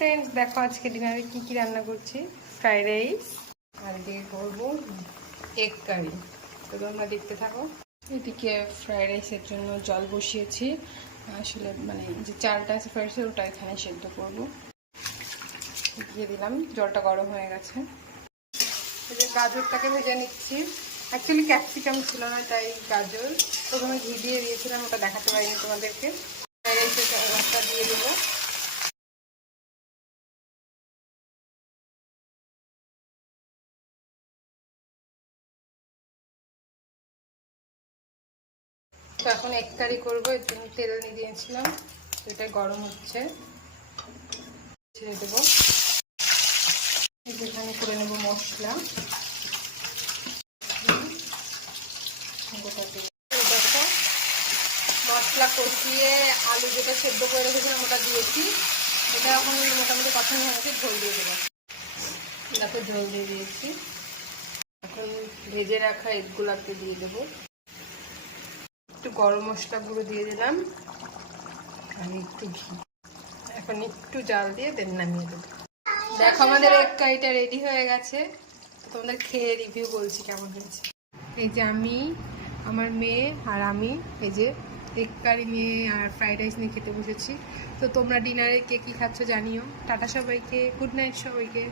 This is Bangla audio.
ফ্রেন্ডস, দেখো আজকে ডিনারে কি কি রান্না করছি। ফ্রাইড রাইস আর দিয়ে করবো এগ কারি। তো তোমরা দেখতে থাকো। এদিকে ফ্রাইড রাইসের জন্য জল বসিয়েছি। আসলে মানে যে চালটা আছে ফ্রাইড রাইসের ওটা এখানে সেদ্ধ করবো। দিয়ে দিলাম, জলটা গরম হয়ে গেছে। এই যে গাজরটাকে ভেজে নিচ্ছি। অ্যাকচুয়ালি ক্যাপসিকাম ছিল না, তাই গাজর প্রথমে ঘি দিয়ে দিয়েছিলাম, ওটা দেখাতে পারিনি তোমাদেরকে। ফ্রাইড রাইসের রসটা দিয়ে দেবো। তো এখন এক কারি করবো, এর জন্য তেল নিয়ে দিয়েছিলাম, এটা গরম হচ্ছে, ছেড়ে দেবো। এখানে করে নেবো মশলা। দেখো মশলা কষিয়ে আলু যেটা সেদ্ধ করে রেখেছিলাম ওটা দিয়েছি। এটা এখন মোটামুটি কষানো হয়ে গেছে, ঝোল দিয়ে দেবো। দেখো ঝোল দিয়ে দিয়েছি। এখন ভেজে রাখা এগুলোকে দিয়ে দেবো। একটু গরম মশলা গুঁড়ো দিয়ে দিলাম আর একটু ঘি। এখন একটু জাল দিয়ে দেন নামিয়ে দেবো। দেখো আমাদের এগ কারিটা রেডি হয়ে গেছে। তোমাদের খেয়ে রিভিউ বলছি কেমন হয়েছে। এই যে আমি, আমার মেয়ে আর আমি এই যে এগ কারি নিয়ে আর ফ্রাইড রাইস নিয়ে খেতে বসেছি। তো তোমরা ডিনারে কে কী খাচ্ছ জানিও। টাটা সবাইকে, গুড নাইট সবাইকে।